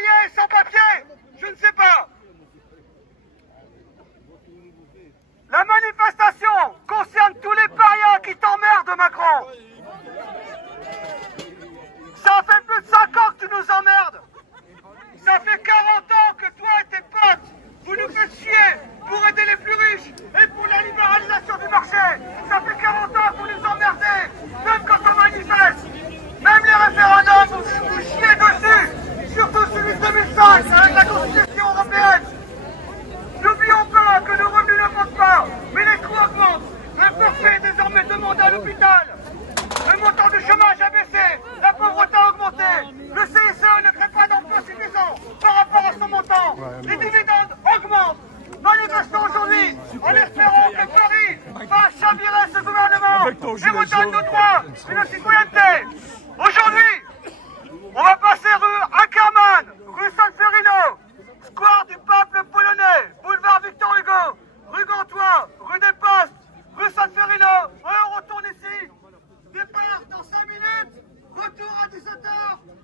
Sans-papiers, sans-papiers, je ne sais pas. La manifestation concerne tous les parias qui t'emmerdent, Macron. Ça fait plus de 5 ans que tu nous emmerdes. Ça fait 40 ans que toi et tes potes, vous nous faites chier pour aider les plus riches et pour la libéralisation du marché. Ça fait 40 ans que vous nous emmerdez, même quand on manifeste. Même les référendums, vous chiez dessus, surtout celui de 2005 avec la Constitution européenne. N'oublions pas que nos revenus ne montent pas, mais les coûts augmentent. Le forfait est désormais demandé à l'hôpital. Le montant du chômage a baissé, la pauvreté a augmenté. Le CICE ne crée pas d'emplois suffisants par rapport à son montant. Les dividendes augmentent. Manifestons aujourd'hui en espérant que Paris fasse chavirer ce gouvernement et redonne nos droits et nos citoyenneté. Aujourd'hui, on va passer rue Ackermann, rue Solferino, square du peuple polonais, boulevard Victor Hugo, rue Gantois, rue des Postes, rue Solferino. On retourne ici. Départ dans 5 minutes. Retour à 17h.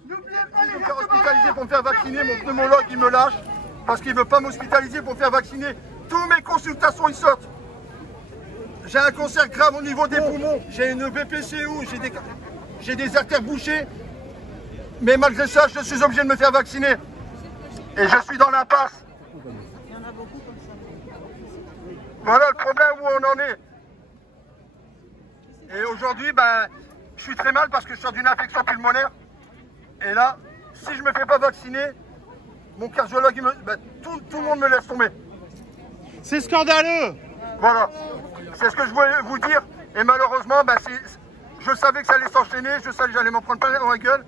N'oubliez pas les gestes hospitalisé pour me faire vacciner, mon pneumologue il me lâche parce qu'il ne veut pas m'hospitaliser pour me faire vacciner. Toutes mes consultations ils sautent. J'ai un cancer grave au niveau des poumons, j'ai une BPCO, j'ai des artères bouchées. Mais malgré ça, je suis obligé de me faire vacciner. Et je suis dans l'impasse. Voilà le problème où on en est. Et aujourd'hui, ben, je suis très mal parce que je sors d'une infection pulmonaire. Et là, si je ne me fais pas vacciner, mon cardiologue, tout le monde me laisse tomber. C'est scandaleux. Voilà, c'est ce que je voulais vous dire. Et malheureusement, ben, je savais que ça allait s'enchaîner, je savais que j'allais m'en prendre plein dans la gueule.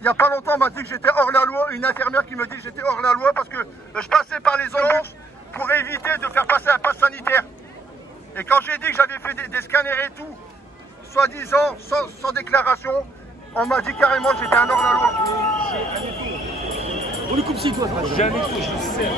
Il n'y a pas longtemps, on m'a dit que j'étais hors la loi. Une infirmière qui me dit que j'étais hors la loi parce que je passais par les embauches pour éviter de faire passer un pass sanitaire. Et quand j'ai dit que j'avais fait des scanners et tout, soi-disant, sans déclaration, on m'a dit carrément que j'étais un hors la loi. On lui coupe si toi, j'ai un exo, je sais.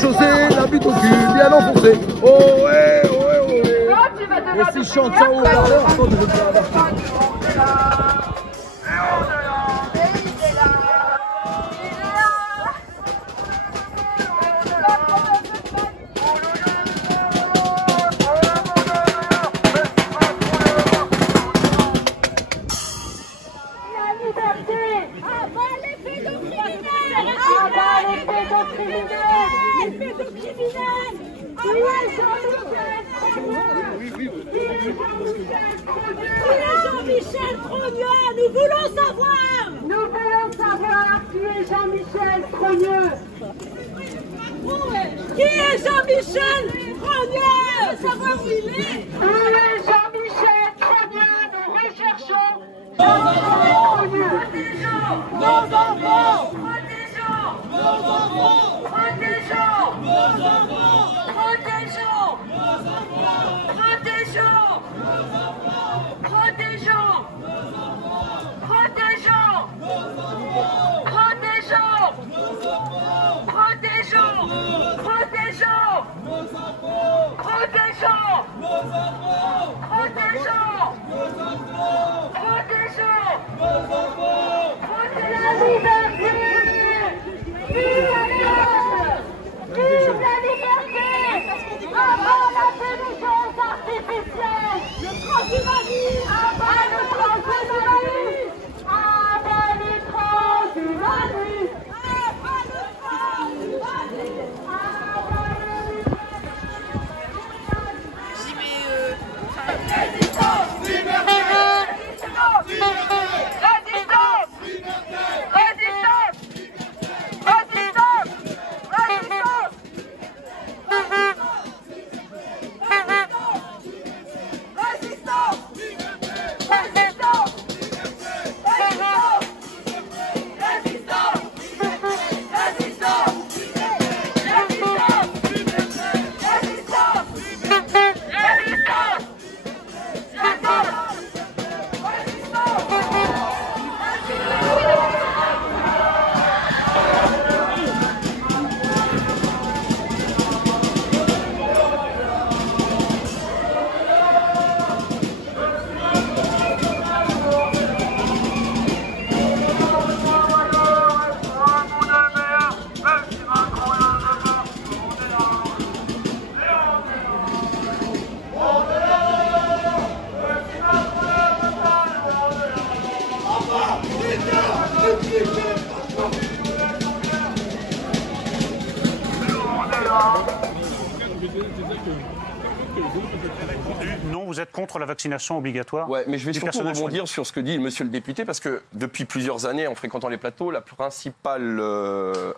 Chaussée, la bite au cul, bien enfoncée. Oh ouais, oh ouais, oh ouais. Et si je chante ça au haut-parleur, je vais me faire avertir. Jean-Michel Trogneux, nous voulons savoir! Nous voulons savoir qui est Jean-Michel Trogneux! Qui est Jean-Michel Trogneux? Savoir où il est! Où est Jean-Michel Trogneux? Nous recherchons Jean-Michel Trogneux! Protégeons nos enfants! Protégeons nos enfants! Protégeons nos enfants! Protégeons nos enfants! Protégeons nos enfants! Protégeons nos enfants! Protégeons nos enfants! Protégeons nos enfants! Protégeons! Protégeons nos enfants! Protégeons nos enfants! Protégeons nos enfants! Protégeons nos enfants! Protégeons la liberté! Vive la liberté! Vive la liberté! Avant l'intelligence artificielle! Le transhumanisme! Avant le transhumanisme! Non, vous êtes contre la vaccination obligatoire. Ouais, mais je vais surtout rebondir sur ce que dit monsieur le député, parce que depuis plusieurs années, en fréquentant les plateaux, le principal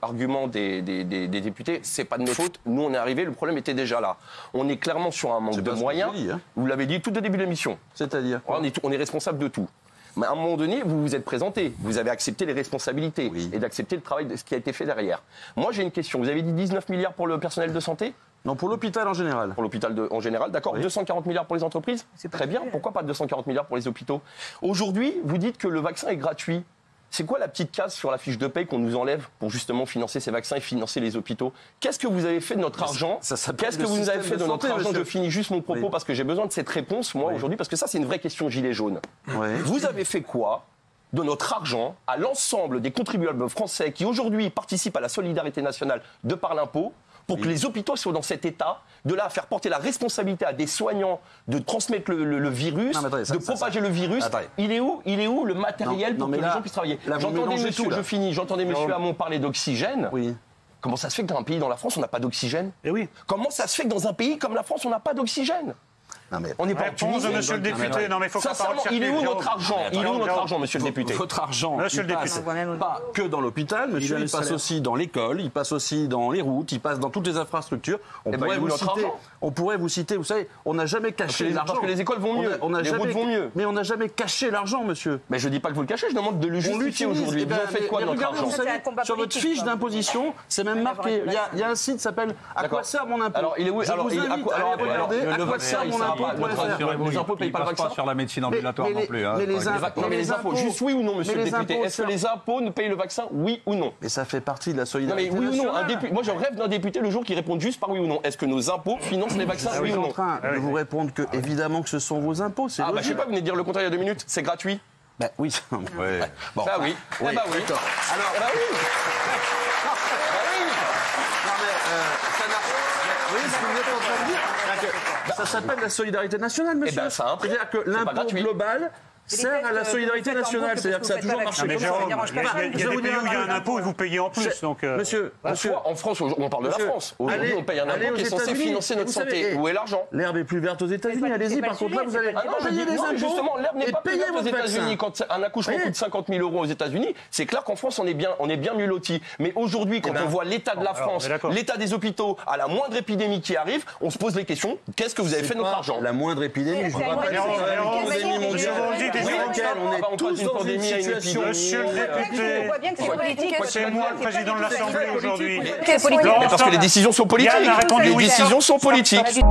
argument des députés, c'est pas de notre faute. Nous, on est arrivés, le problème était déjà là. On est clairement sur un manque de moyens. Vous l'avez dit tout au début de l'émission. C'est-à-dire on est responsable de tout. Mais à un moment donné, vous vous êtes présenté, vous avez accepté les responsabilités et d'accepter le travail de ce qui a été fait derrière. Moi, j'ai une question. Vous avez dit 19 milliards pour le personnel de santé ? Non, pour l'hôpital en général. Pour l'hôpital en général, d'accord. 240 milliards pour les entreprises ? C'est très bien. Pourquoi pas 240 milliards pour les hôpitaux ? Aujourd'hui, vous dites que le vaccin est gratuit. C'est quoi la petite case sur la fiche de paye qu'on nous enlève pour justement financer ces vaccins et financer les hôpitaux ? Qu'est-ce que vous avez fait de notre argent ? Qu'est-ce que vous nous avez fait de notre argent ? Je finis juste mon propos parce que j'ai besoin de cette réponse, moi, aujourd'hui, parce que ça, c'est une vraie question gilet jaune. Vous avez fait quoi de notre argent à l'ensemble des contribuables français qui, aujourd'hui, participent à la solidarité nationale de par l'impôt pour que les hôpitaux soient dans cet état, de là à faire porter la responsabilité à des soignants de transmettre le virus, de propager le virus. Il est où le matériel pour que les gens puissent travailler ? J'entendais monsieur Hamon parler d'oxygène. Oui. Comment ça se fait que dans un pays dans la France, on n'a pas d'oxygène ? Eh oui. Comment ça se fait que dans un pays comme la France, on n'a pas d'oxygène ? On n'est pas en Tunisie. Monsieur le député, non mais il faut pas parler. Il est où notre argent ? Il est où notre argent, monsieur le député ? Votre argent, il passe pas que dans l'hôpital, monsieur, il passe aussi dans l'école, il passe aussi dans les routes, il passe dans toutes les infrastructures. On pourrait vous citer, vous savez, on n'a jamais caché l'argent. Parce que les écoles vont mieux, les routes vont mieux. Mais on n'a jamais caché l'argent, monsieur. Mais je dis pas que vous le cachez, je demande de le justifier aujourd'hui. Vous en faites quoi de notre argent ? Sur votre fiche d'imposition, c'est même marqué. Il y a un site qui s'appelle À quoi sert mon impôt ? Alors, il est où ? Je vous invite à aller regarder À quoi sert mon impôt ? Les impôts ne payent pas le vaccin. Sur la médecine ambulatoire non plus. Mais les impôts, juste oui ou non, monsieur le député ? Est-ce que les impôts nous payent le vaccin, oui ou non ? Mais ça fait partie de la solidarité. Non mais oui ou non, moi je rêve d'un député le jour qui réponde juste par oui ou non. Est-ce que nos impôts financent les vaccins, oui ou non ? Je suis en train de vous répondre que évidemment que ce sont vos impôts. Je sais pas, vous venez de dire le contraire il y a 2 minutes, c'est gratuit. Oui. Bon. Bah oui. Alors, bah oui. Non mais ça n'a. Vous voyez ce que vous êtes en train de dire ? Ça s'appelle la solidarité nationale, monsieur. C'est-à-dire que l'impôt global sert à la solidarité nationale. C'est-à-dire que ça a toujours marché. Mais Jérôme, il y a des pays où il y a un impôt et vous payez en plus. Monsieur, en France, on parle de la France. Aujourd'hui, on paye un impôt qui est censé financer notre santé. Où est l'argent ? L'herbe est plus verte aux États-Unis. Allez-y, par contre, là, vous allez payer des impôts. Justement, l'herbe n'est pas plus verte aux États-Unis. Quand un accouchement coûte 50 000 € aux États-Unis, c'est clair qu'en France, on est bien mieux lotis. Mais aujourd'hui, quand on voit l'état de la France, l'état des hôpitaux, à la moindre épidémie qui arrive, on se pose les questions. Qu'est-ce que vous avez fait de notre argent ? La moindre épidémie, je vous rappelle, c'est la pandémie mondiale. On est tous dans une situation. Monsieur le député, c'est moi le président de l'Assemblée aujourd'hui. Parce que les décisions sont politiques. Les décisions sont politiques.